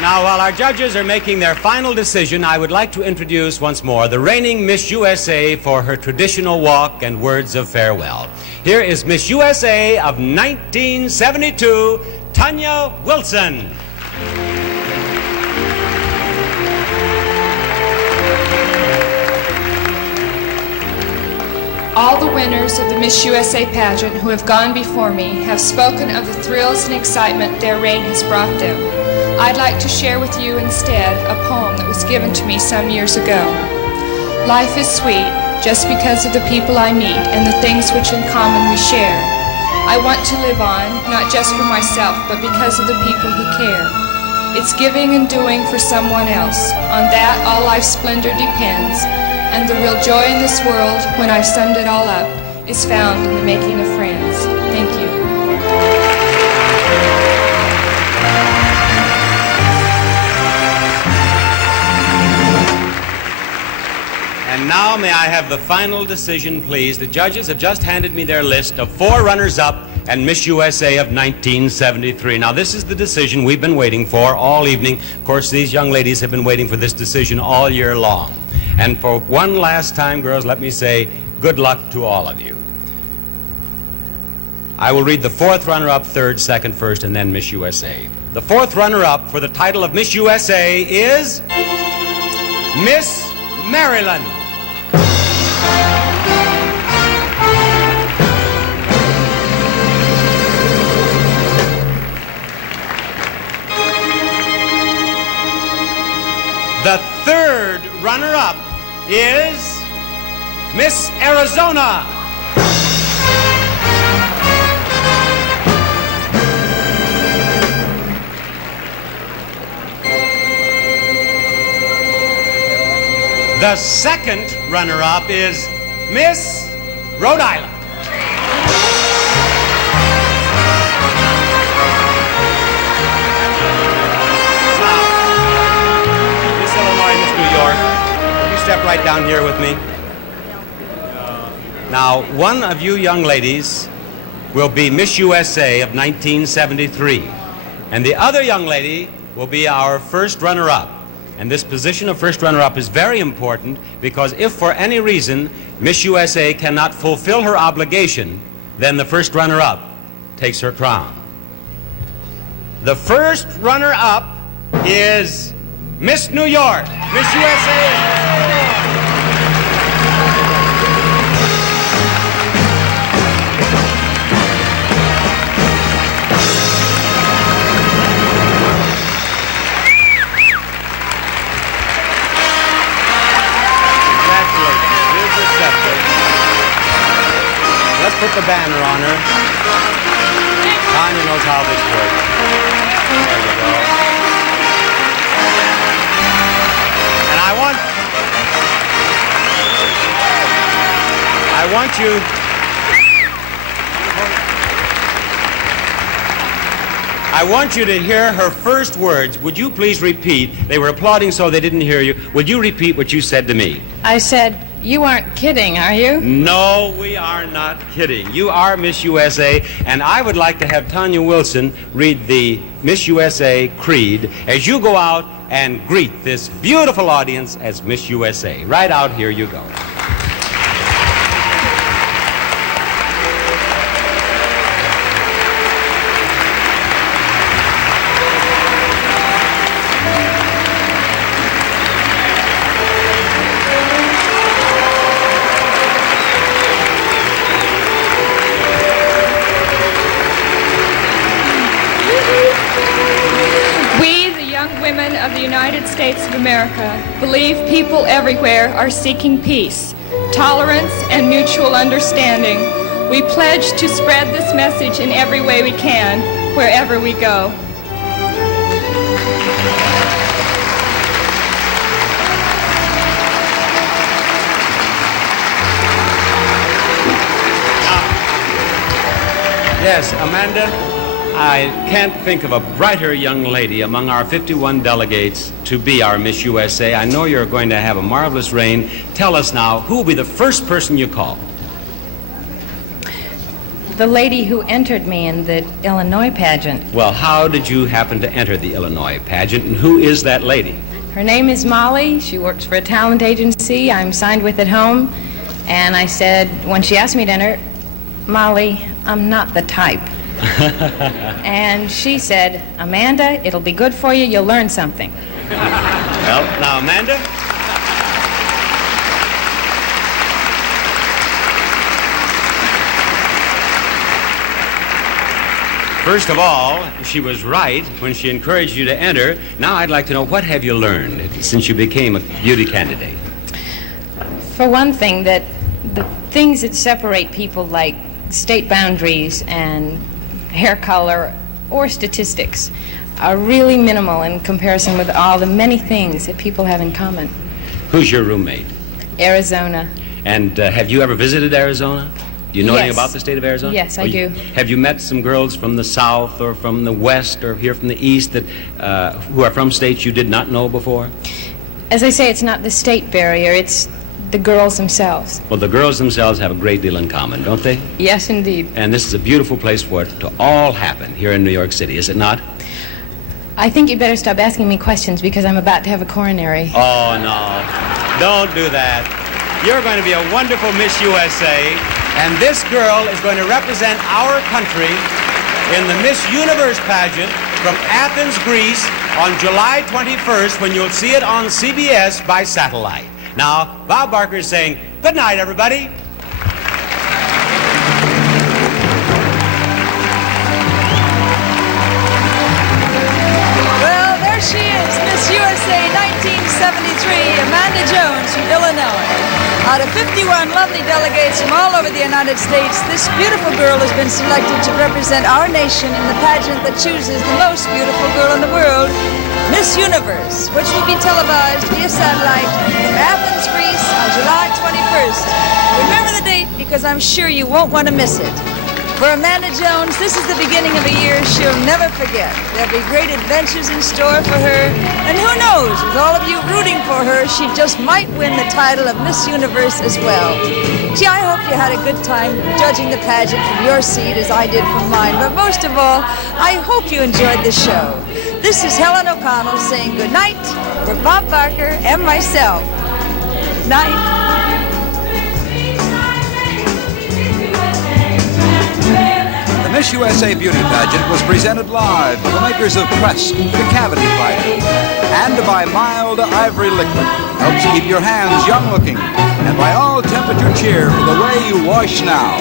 Now, while our judges are making their final decision, I would like to introduce once more the reigning Miss USA for her traditional walk and words of farewell. Here is Miss USA of 1972, Tanya Wilson. All the winners of the Miss USA pageant who have gone before me have spoken of the thrills and excitement their reign has brought them. I'd like to share with you instead a poem that was given to me some years ago. Life is sweet just because of the people I meet and the things which in common we share. I want to live on, not just for myself, but because of the people who care. It's giving and doing for someone else. On that all life's splendor depends, and the real joy in this world, when I've summed it all up, is found in the making of friends. Thank you. And now may I have the final decision, please? The judges have just handed me their list of 4 runners-up and Miss USA of 1973. Now, this is the decision we've been waiting for all evening. Of course, these young ladies have been waiting for this decision all year long. And for one last time, girls, let me say good luck to all of you. I will read the 4th runner-up, 3rd, 2nd, 1st, and then Miss USA. The 4th runner-up for the title of Miss USA is Miss Maryland. The 3rd runner-up is Miss Arizona. The 2nd runner-up is Miss Rhode Island. Step right down here with me. Now, one of you young ladies will be Miss USA of 1973, and the other young lady will be our 1st runner-up. And this position of 1st runner-up is very important because if for any reason Miss USA cannot fulfill her obligation, then the 1st runner-up takes her crown. The 1st runner-up is Miss New York. Miss USA. Let's put the banner on her. Tanya knows how this works. There you go. And I want you to hear her first words. Would you please repeat? They were applauding so they didn't hear you. Would you repeat what you said to me? I said, "You aren't kidding, are you?" No, we are not kidding. You are Miss USA, and I would like to have Tanya Wilson read the Miss USA Creed as you go out and greet this beautiful audience as Miss USA. Right out here you go. Of the United States of America believe people everywhere are seeking peace, tolerance, and mutual understanding. We pledge to spread this message in every way we can, wherever we go. Yes, Amanda, I can't think of a brighter young lady among our 51 delegates to be our Miss USA. I know you're going to have a marvelous reign. Tell us now, who will be the first person you call? the lady who entered me in the Illinois pageant. Well, how did you happen to enter the Illinois pageant, and who is that lady? Her name is Molly. She works for a talent agency I'm signed with at home. And I said, when she asked me to enter, Molly, I'm not the type. And she said, Amanda, it'll be good for you. You'll learn something. Well, now, Amanda. First of all, she was right when she encouraged you to enter. Now I'd like to know, what have you learned since you became a beauty candidate? For one thing, that the things that separate people, like state boundaries and hair color or statistics, are really minimal in comparison with all the many things that people have in common. Who's your roommate? Arizona. And have you ever visited Arizona? Do you know anything about the state of Arizona? Yes, I do. Have you met some girls from the South or from the West or here from the East that who are from states you did not know before? As I say, it's not the state barrier, it's the girls themselves. Well, the girls themselves have a great deal in common, don't they? Yes, indeed. And this is a beautiful place for it to all happen here in New York City, is it not? I think you'd better stop asking me questions because I'm about to have a coronary. Oh, no. Don't do that. You're going to be a wonderful Miss USA, and this girl is going to represent our country in the Miss Universe pageant from Athens, Greece on July 21st, when you'll see it on CBS by satellite. Now, Bob Barker is saying, good night, everybody. Well, there she is, Miss USA 1973, Amanda Jones from Illinois. Out of 51 lovely delegates from all over the United States, this beautiful girl has been selected to represent our nation in the pageant that chooses the most beautiful girl in the world, Miss Universe, which will be televised via satellite from Athens, Greece on July 21st. Remember the date because I'm sure you won't want to miss it. For Amanda Jones, this is the beginning of a year she'll never forget. There'll be great adventures in store for her. And who knows, with all of you rooting for her, she just might win the title of Miss Universe as well. Gee, I hope you had a good time judging the pageant from your seat as I did from mine. But most of all, I hope you enjoyed the show. This is Helen O'Connell saying good night for Bob Barker and myself. Night. The Miss USA Beauty Pageant was presented live by the makers of Crest, the Cavity Fighter, and by Mild Ivory Liquid. Helps keep your hands young looking, and by All Temperature Cheer for the way you wash now.